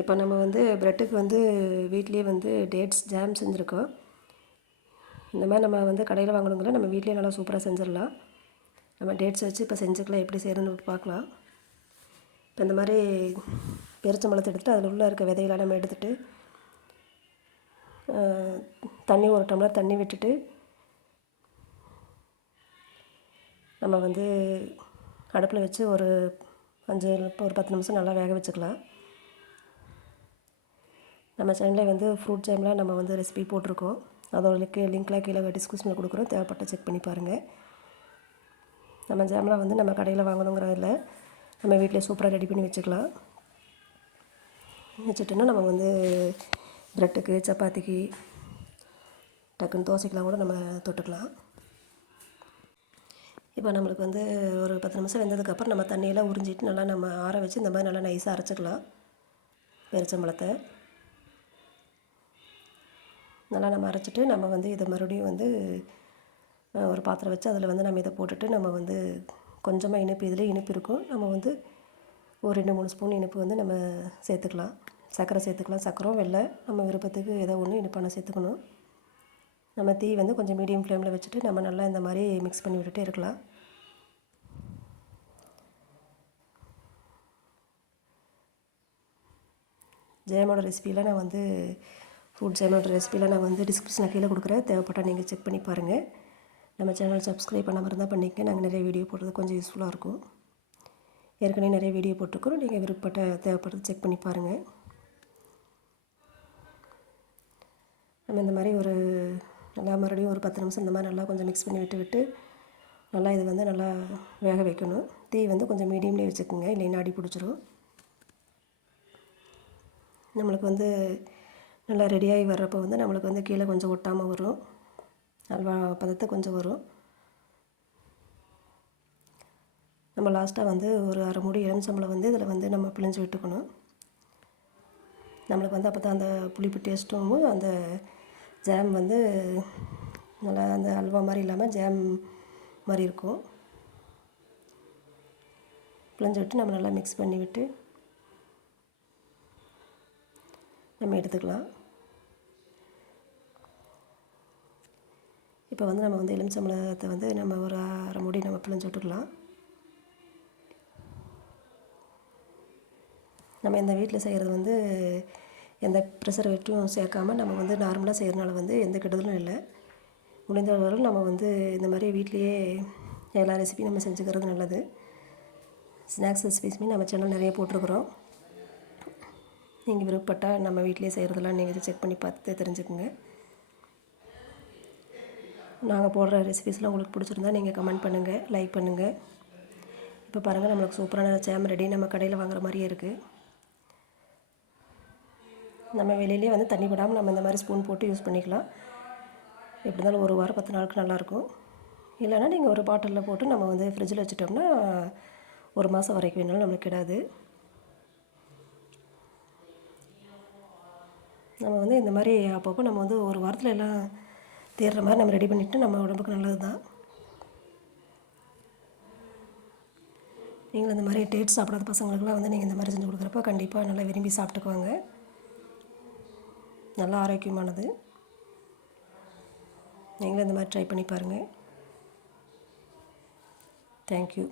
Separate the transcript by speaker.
Speaker 1: இப்போ நம்ம வந்து ப்ரெட்டுக்கு வந்து வீட்லேயே வந்து டேட்ஸ் ஜாம் செஞ்சுருக்கோம். இந்த மாதிரி நம்ம வந்து கடையில் வாங்கணுங்கிற நம்ம வீட்லேயே நல்லா சூப்பராக செஞ்சிடலாம். நம்ம டேட்ஸ் வச்சு இப்போ செஞ்சுக்கலாம் எப்படி செய்யறதுன்னு பார்க்கலாம். இப்போ இந்த மாதிரி பெருச்சம்பழத்தை எடுத்துகிட்டு அதில் உள்ள இருக்க விதையெல்லாம் நம்ம எடுத்துகிட்டு தண்ணி ஒரு டம்ளர் தண்ணி விட்டுட்டு நம்ம வந்து அடுப்பில் வச்சு ஒரு அஞ்சு ஒரு பத்து நிமிஷம் நல்லா வேக வச்சுக்கலாம். நம்ம சேனலில் வந்து ஃப்ரூட் ஜாம்லாம் நம்ம வந்து ரெசிபி போட்டிருக்கோம். அதோட லிங்க்லாம் கீழே டிஸ்கிரிப்ஷனில் கொடுக்குறோம். தேவைப்பட்ட செக் பண்ணி பாருங்கள் நம்ம ஜாம்லாம் வந்து நம்ம கடையில் வாங்கணுங்கிறதில்ல நம்ம வீட்டிலே சூப்பராக ரெடி பண்ணி வச்சுக்கலாம். வச்சுட்டோன்னா நம்ம வந்து ப்ரெட்டுக்கு சப்பாத்திக்கு டக்குன்னு தோசைக்கெலாம் கூட நம்ம தொட்டுக்கலாம். இப்போ நம்மளுக்கு வந்து ஒரு பத்து நிமிஷம் வெந்ததுக்கப்புறம் நம்ம தண்ணியெல்லாம் உறிஞ்சிட்டு நல்லா நம்ம ஆற வச்சு இந்த மாதிரி நல்லா நைஸாக அரைச்சிக்கலாம். பெருச்சம்பழத்தை நல்லா நம்ம அரைச்சிட்டு நம்ம வந்து இதை மறுபடியும் வந்து ஒரு பாத்திரம் வச்சு அதில் வந்து நம்ம இதை போட்டுட்டு நம்ம வந்து கொஞ்சமாக இனிப்பு இதில் இனிப்பு இருக்கும். நம்ம வந்து ஒரு ரெண்டு மூணு ஸ்பூன் இனிப்பு வந்து நம்ம சேர்த்துக்கலாம். சர்க்கரை சேர்த்துக்கலாம். சர்க்கரம் வெள்ளை நம்ம விருப்பத்துக்கு ஏதோ ஒன்று இனிப்பான சேர்த்துக்கணும். நம்ம தீ வந்து கொஞ்சம் மீடியம் ஃப்ளேமில் வச்சுட்டு நம்ம நல்லா இந்த மாதிரி மிக்ஸ் பண்ணி விட்டுட்டே இருக்கலாம். ஜெயமோட ரெசிபியில் நான் வந்து ஃப்ரூட் ஜெயமோட ரெசிபியில் நான் வந்து டிஸ்கிரிப்ஷனில் கீழே கொடுக்குறேன். தேவைப்பட்டால் நீங்கள் செக் பண்ணி பாருங்கள் நம்ம சேனல் சப்ஸ்கிரைப் பண்ணாமல் இருந்தால் பண்ணிக்க நாங்கள் நிறைய வீடியோ போடுறது கொஞ்சம் யூஸ்ஃபுல்லாக இருக்கும். ஏற்கனவே நிறைய வீடியோ போட்டிருக்கிறோம். நீங்கள் விருப்பப்பட்ட தேவைப்படுறது செக் பண்ணி பாருங்கள் நம்ம இந்த மாதிரி ஒரு நல்லா மறுபடியும் ஒரு பத்து நிமிஷம் இந்த மாதிரி நல்லா கொஞ்சம் மிக்ஸ் பண்ணி விட்டு விட்டு நல்லா இது வந்து நல்லா வேக வைக்கணும். தீ வந்து கொஞ்சம் மீடியம்லேயே வச்சுக்கோங்க. இல்லைன்னா அடி பிடிச்சிரும். நம்மளுக்கு வந்து நல்லா ரெடியாகி வர்றப்போ வந்து நம்மளுக்கு வந்து கீழே கொஞ்சம் ஒட்டாமல் வரும். அல்வா பதத்தை கொஞ்சம் வரும். நம்ம லாஸ்ட்டாக வந்து ஒரு அரை மூடி எலுமிச்சம்பளம் வந்து இதில் வந்து நம்ம பிழிஞ்சு விட்டுக்கணும். நம்மளுக்கு வந்து அப்போ தான் அந்த புளிப்பு டேஸ்ட்டும் அந்த ஜாம் வந்து நல்லா அந்த அல்வா மாதிரி இல்லாமல் ஜாம் மாதிரி இருக்கும். பிழிஞ்சு விட்டு நம்ம நல்லா மிக்ஸ் பண்ணி விட்டு நம்ம எடுத்துக்கலாம். இப்போ வந்து நம்ம வந்து எலுமிச்சம்பழத்தை வந்து நம்ம ஒரு அரை மூடி நம்ம பிழிஞ்சு விட்டுக்கலாம் நம்ம இந்த வீட்டில் செய்கிறது வந்து எந்த ப்ரெஷர்வேட்டிவும் சேர்க்காமல் நம்ம வந்து நார்மலாக செய்கிறனால வந்து எந்த கெடுதலும் இல்லை. முடிந்தவரை நம்ம வந்து இந்த மாதிரி வீட்லேயே எல்லா ரெசிபியும் நம்ம செஞ்சுக்கிறது நல்லது. ஸ்நாக்ஸ் ரெசிபிஸுமே நம்ம சேனல் நிறைய போட்டிருக்குறோம். நீங்கள் விருப்பப்பட்டால் நம்ம வீட்டிலே செய்கிறதெல்லாம் நீங்கள் செக் பண்ணி பார்த்து தெரிஞ்சுக்குங்க. நாங்கள் போடுற ரெசிபிஸ்லாம் உங்களுக்கு பிடிச்சிருந்தா நீங்கள் கமெண்ட் பண்ணுங்கள் லைக் பண்ணுங்கள் இப்போ பாருங்கள் நம்மளுக்கு சூப்பரான சேம் ரெடி நம்ம கடையில் வாங்குற மாதிரியே இருக்குது நம்ம வெளியிலே வந்து தண்ணி விடாமல் நம்ம இந்த மாதிரி ஸ்பூன் போட்டு யூஸ் பண்ணிக்கலாம். எப்படி இருந்தாலும் ஒரு வாரம் பத்து நாளுக்கு நல்லாயிருக்கும் இல்லைன்னா நீங்கள் ஒரு பாட்டிலில் போட்டு நம்ம வந்து ஃப்ரிட்ஜில் வச்சுட்டோம்னா ஒரு மாதம் வரைக்கும் வேணாலும் நம்மளுக்கு கிடாது. நம்ம வந்து இந்த மாதிரி அப்பப்போ நம்ம வந்து ஒரு வாரத்தில் எல்லாம் தேடுற மாதிரி நம்ம ரெடி பண்ணிவிட்டு நம்ம உடம்புக்கு நல்லது தான் நீங்கள் இந்த மாதிரி டேட் சாப்பிடாத பசங்களுக்குலாம் வந்து நீங்கள் இந்த மாதிரி செஞ்சு கொடுக்குறப்ப கண்டிப்பாக நல்லா விரும்பி சாப்பிட்டுக்குவாங்க. நல்லா ஆரோக்கியமானது. நீங்களும் இந்த மாதிரி ட்ரை பண்ணி பாருங்கள் தேங்க்யூ